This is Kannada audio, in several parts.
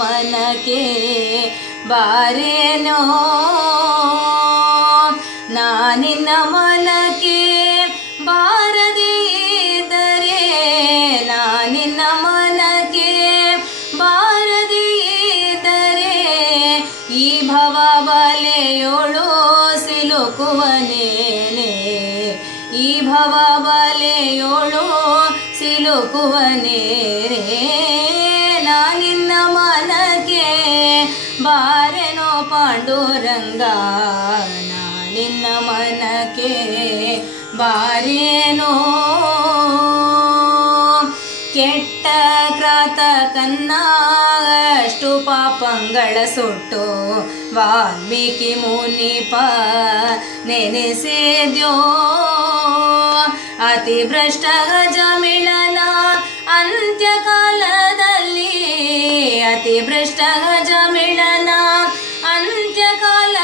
ಮನಕ್ಕೆ ಬಾರೇನೋ ನಾನಿನ್ನ ಮನಕ್ಕೆ ಬಾರದೇ ಇದ್ದರೆ ನಾನಿನ್ನ ಮನಕ್ಕೆ ಬಾರದೇ ಇದ್ದರೆ ಈ ಭವ ಬಲೆಯೋಳು ಸಿಲುಕುವನೇನೆ ಈ ಭವ ಬಲೆಯೋಳು ಸಿಲುಕುವನೇರೆ ನಾನಿನ್ನ ಮನಕ್ಕೆ ಬಾರೆನೋ ಪಾಂಡುರಂಗ ನಾನಿನ್ನ ಮನಕ್ಕೆ ಬಾರೇನೋ ಕೆಟ್ಟ ಕ್ರಾತಕನ್ನ ಅಷ್ಟು ಪಾಪಂಗಳ ಸುಟ್ಟು ವಾಲ್ಮೀಕಿ ಮುನಿಪ ನೆನೆಸಿದ್ಯೋ ಅತಿ ಭ್ರಷ್ಟ ಗಜಮಿಳನ ಅಂತ್ಯಕಾಲದಲ್ಲಿ ಅತಿ ಭ್ರಷ್ಟ ಗಜಮಿಳನ ಅಂತ್ಯಕಾಲದಲ್ಲಿ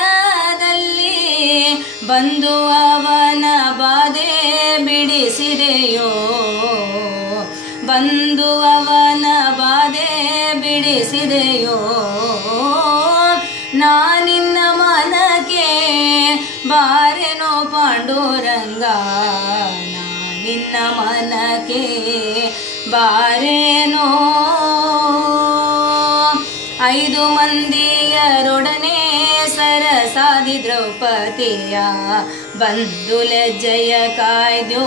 ಬಂದು ಅವನ ಬಾಧೆ ಬಿಡಿಸಿದೆಯೋ ಬಂದು ಅವನ ಬಾಧೆ ಬಿಡಿಸಿದೆಯೋ ನಾನಿನ್ನ ಮನಕ್ಕೆ ಬಾರೆನೋ ಪಾಂಡುರಂಗ ನಾನಿನ್ನ ಮನಕ್ಕೆ ಬಾರೇನೋ 5 ಮಂದಿಯರೊಡನೆ ಸರಸಾದಿ ದ್ರೌಪದಿಯ ಬಂದು ಲಜ್ಜೆಯ ಕಾಯ್ದ್ಯೋ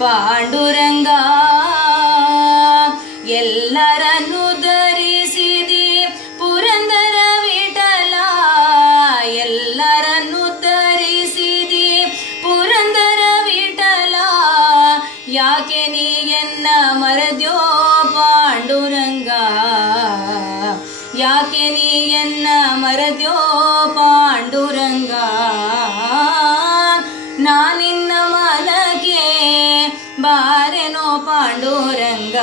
ಪಾಂಡುರಂಗ ಎಲ್ಲರನ್ನು ಧರಿಸಿದಿ ಪುರಂದರ ವಿಠಲ ಎಲ್ಲರನ್ನು ಧರಿಸಿದಿ ಪುರಂದರ ವಿಠಲ ಯಾಕೆ ನೀ ಎನ್ನ ಮರದ್ಯೋ ಪಾಂಡುರಂಗ ಯಾಕೆ ನೀ ಎನ್ನ ಮರದ್ಯೋ ಪಾಂಡುರಂಗ ನಾನಿನ್ನ ಮನಕ್ಕೆ ಬಾರೆನೋ ಪಾಂಡುರಂಗ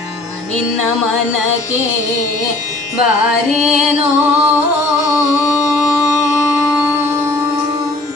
ನಾನಿನ್ನ ಮನಕ್ಕೆ ಬಾರೇನೋ